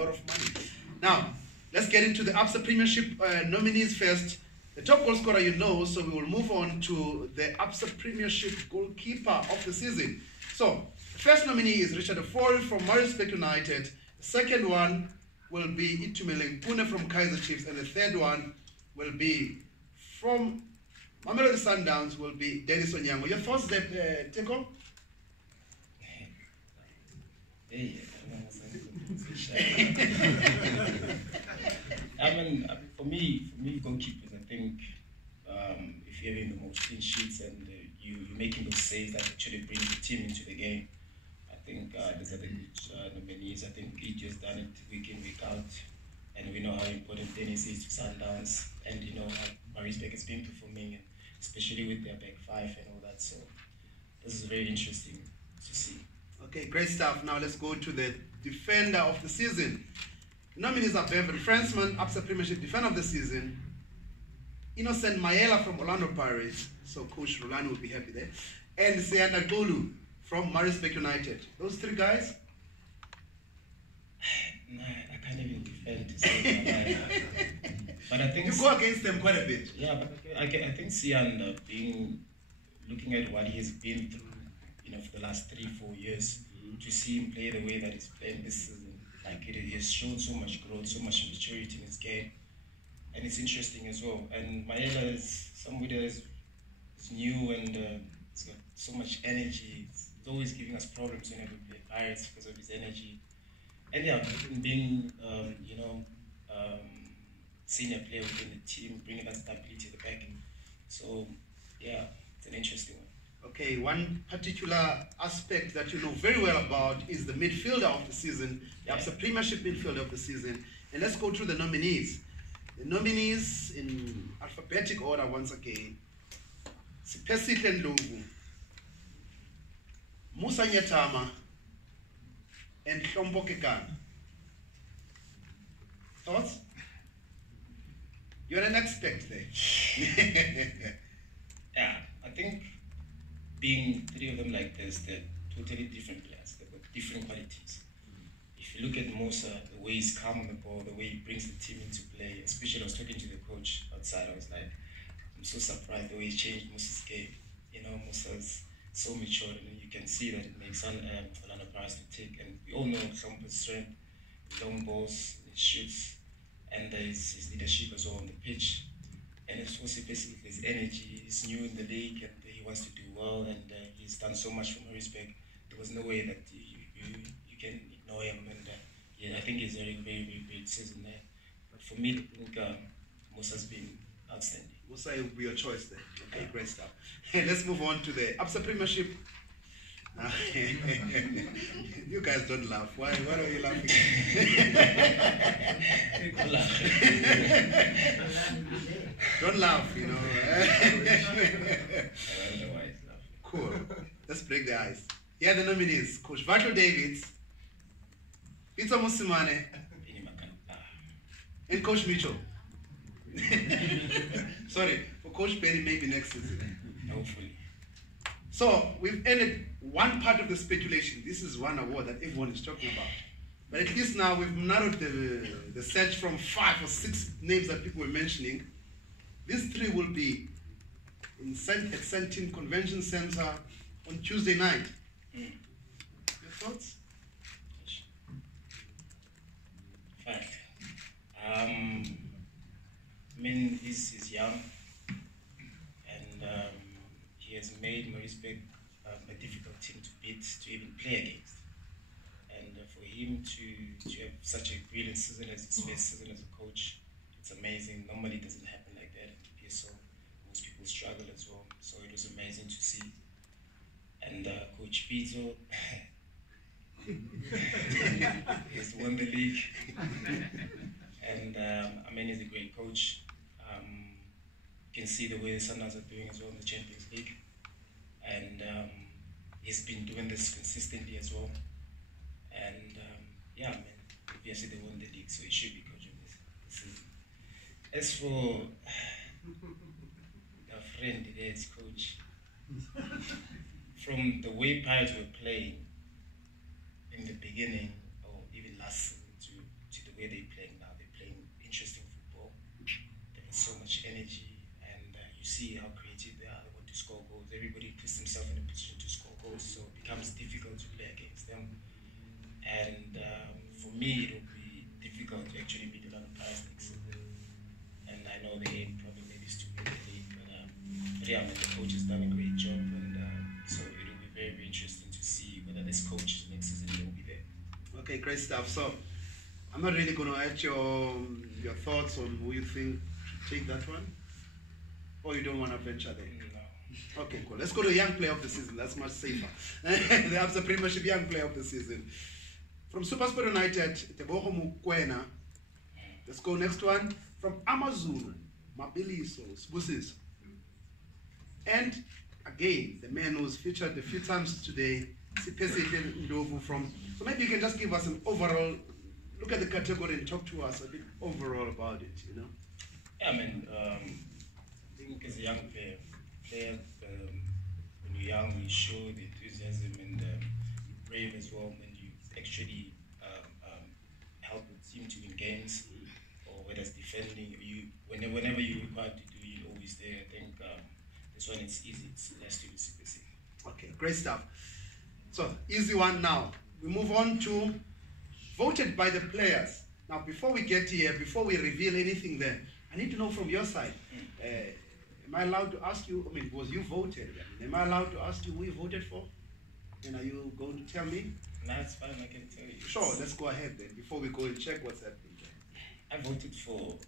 A lot of money. Now, let's get into the Absa Premiership nominees first. The top goal scorer you know, so we will move on to the Absa Premiership goalkeeper of the season. So, the first nominee is Richard Ofori from Maritzburg United. The second one will be Itumeleng Pune from Kaizer Chiefs. And the third one will be from Mamelodi Sundowns, will be Dennis Onyango. Your thoughts there, Teko? I mean, for me, goalkeepers, I think if you're having the most clean sheets and you're making those saves that actually bring the team into the game, I think there's other good nominees. I think he just done it week in, week out, and we know how important Dennis is to Sundowns, and you know how Maritzburg has been performing, and especially with their back five and all that. So this is very interesting to see. Okay, great stuff. Now let's go to the defender of the season. The nominees are Bevan Fransman, Absa Premiership Defender of the Season, Innocent Mayela from Orlando Pirates, so Coach Rolani will be happy there, and Siyanda Golu from Maritzburg United. Those three guys? Nah, I can't even defend to say that. But I think you go against them quite a bit. Yeah, but I think Siyanda, looking at what he has been through, you know, for the last 3-4 years, to see him play the way that he's playing this season, like he has shown so much growth, so much maturity in his game, and it's interesting as well. And Mayela is somebody that is new and he's got so much energy. He's always giving us problems whenever we play Pirates because of his energy. And yeah, being senior player within the team, bringing that stability at the back. So yeah, it's an interesting one. Okay, one particular aspect that you know very well about is the midfielder of the season, the Absa Premiership midfielder of the season. And let's go through the nominees. The nominees in alphabetic order once again. Sipesihle Ndlovu, Musa Nyatama, and Hlompo Kekana. Thoughts? You're an expert there. Yeah, I think being three of them like this, they're totally different players. They've got different qualities. If you look at Musa, the way he's calm on the ball, the way he brings the team into play, especially I was talking to the coach outside, I was like, I'm so surprised the way he changed Musa's game. You know, Musa's so mature, and you can see that it makes Orlando Pirates to take. And we all know Hlompo's strength, long balls, he shoots, and his leadership as well on the pitch. And it's also basically his energy. He's new in the league and he wants to do well, and he's done so much for Maritzburg. There was no way that you can ignore him, and yeah, I think he's a very, very great season there. But for me, I think Musa's been outstanding. Musa will be your choice there. Okay, great stuff. Let's move on to the Absa Premiership. You guys don't laugh. Why are you laughing? Don't laugh, you know. Cool. Let's break the ice. Here are the nominees: Coach Vato Davids, Peter Musimane, and Coach Mitchell. Sorry, for Coach Penny, maybe next season. Hopefully. So we've ended one part of the speculation. This is one award that everyone is talking about. But at least now we've narrowed the search from 5 or 6 names that people were mentioning. These 3 will be at Sandton Convention Center on Tuesday night. Your thoughts? Fact. I mean, he's young, and he has made Maritzburg a difficult team to beat, to even play against. And for him to have such a brilliant season as his first season as a coach, it's amazing. Normally it doesn't happen like that in PSL. Most people struggle as well. So it was amazing to see. And Coach Pizzo he's won the league. And I mean, he's a great coach. You can see the way the Sundowns are doing as well in the Champions League. And he's been doing this consistently as well. And yeah, man, obviously they won the league, so he should be coaching this season. As for our friend there, his coach, from the way Pirates were playing in the beginning, or even last season, to me, it will be difficult to actually beat a lot of guys next season. And I know the aim probably maybe is to win the league, but yeah, I mean, the coach has done a great job, and so it will be very, very interesting to see whether this coach next season will be there. Okay, great stuff. So I'm not really going to ask your thoughts on who you think should take that one, or you don't want to venture there. No. Okay, cool. Let's go to Young Player of the Season. That's much safer. The ABSA Premiership Young Player of the Season. From SuperSport United, Teboho Mukwena. Let's go next one. From Amazulu, Mabiliso Sbusis. And again, the man who's featured a few times today, Sipesi Ndovu from. So maybe you can just give us an overall look at the category and talk to us a bit overall about it, you know? Yeah, I mean, I think as a young player, when you're young, you show the enthusiasm and you're brave as well, and you actually help the team to win games, or whether it's defending, whenever you're required to do, you're always there. I think this one is easy, it's less to be specific. Okay, great stuff. So, easy one now. We move on to voted by the players. Now, before we get here, before we reveal anything there, I need to know from your side, am I allowed to ask you, I mean, was you voted? Am I allowed to ask you who you voted for? And are you going to tell me? No, it's fine, I can tell you. Sure, let's go ahead then, before we go and check what's happening. I voted for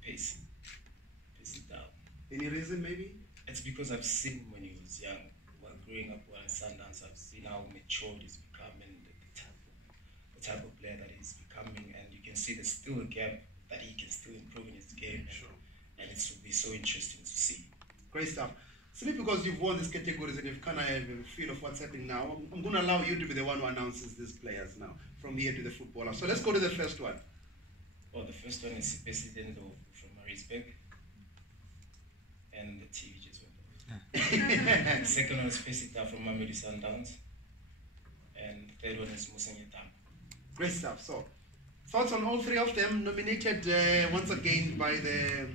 Pacey down. Any reason, maybe? It's because I've seen when he was young, while growing up while in Sundance, I've seen how matured he's become and the type of player that he's becoming, and you can see there's still a gap that he can still improve in his game. Sure. And it will be so interesting to see. Great stuff. Simply because you've won these categories and you've kind of have a feel of what's happening now, I'm going to allow you to be the one who announces these players now, from here to the footballer. So let's go to the first one. Well, the first one is President from Maritzburg, and the TV just went off. The second one is Pesita from Mamelodi Sundowns, and the third one is Musanyetang. Great stuff. So, thoughts on all three of them, nominated once again by the...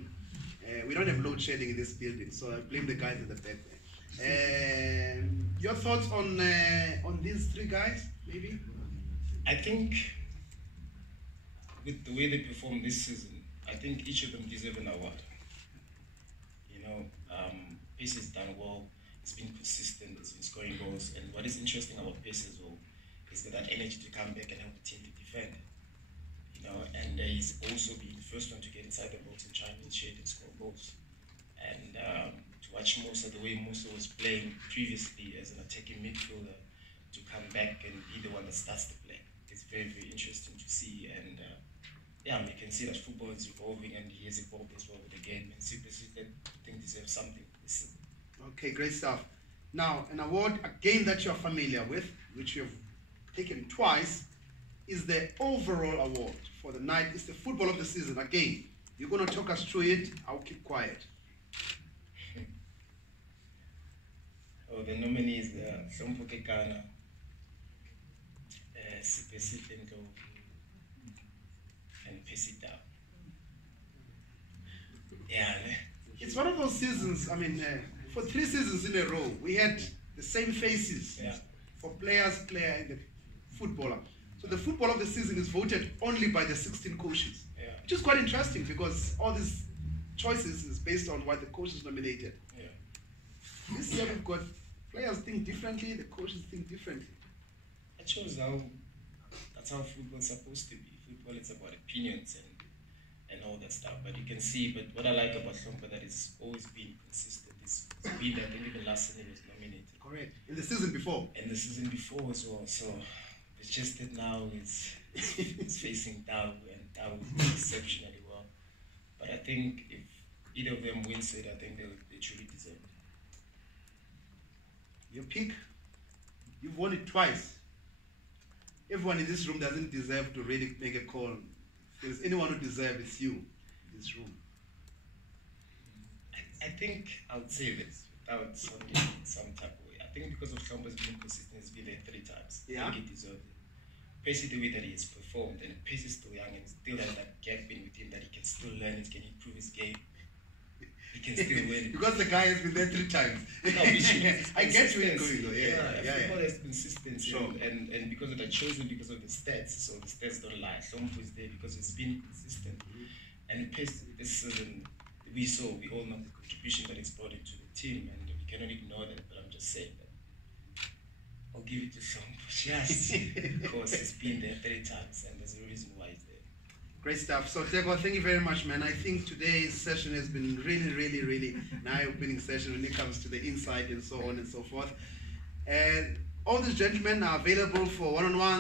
we don't have load shedding in this building, so I blame the guys at the back there. Your thoughts on these three guys, maybe? I think with the way they performed this season, I think each of them deserve an award. You know, Pace has done well, he's been consistent, he's been scoring goals, and what is interesting about Pace as well is that energy to come back and help the team to defend. You know, and he's also been the first one to get inside the box and try and initiate and score goals. And to watch Musa the way Musa was playing previously as an attacking midfielder, to come back and be the one that starts the play, it's very, very interesting to see. And yeah, we can see that football is evolving, and he has evolved as well with the game. And Super I think deserves something this season. Okay, great stuff. Now, an award again that you're familiar with, which you've taken twice, is the overall award for the night. It's the football of the season. Again, you're going to talk us through it. I'll keep quiet. Oh, the nominees are Sompo Kekana, Sipesi and Pesita. Yeah. It's one of those seasons, I mean, for 3 seasons in a row, we had the same faces for player and the footballer. So the football of the season is voted only by the 16 coaches, which is quite interesting because all these choices is based on what the coaches nominated. This year we've got players think differently, the coaches think differently. It shows that's how football is supposed to be. Football is about opinions and all that stuff. But you can see, but what I like about Sompa that it's always been consistent. It's been, I think even last season it was nominated. Correct. In the season before. And the season before as well. So it's just that now it's facing Tau, and Tau is exceptionally well. But I think if either of them wins it, I think they truly deserve it. Your pick, you've won it twice. Everyone in this room doesn't deserve to really make a call. If there's anyone who deserves, it's you in this room. I think I would say this without some type of way. I think because of Somba's being consistent, he's been there 3 times. I think he deserves it. Pace the way that he has performed, and Pace is still young and still has that gap in with him that he can still learn, he can improve his game. he can still win. Because the guy has been there 3 times. No, I get where you're going though. Football has consistency, Sure. and because of I chose it because of the stats. So the stats don't lie. Sompo is there because it's been consistent. And this season, we all know the contribution that it's brought into the team, and we cannot ignore that. But I'm just saying that I'll give it to Sompo just because he's been there 3 times, and there's a reason why he's there. Great stuff. So, Tego, thank you very much, man. I think today's session has been really an eye-opening session when it comes to the insight and so on and so forth. And all these gentlemen are available for one-on-one.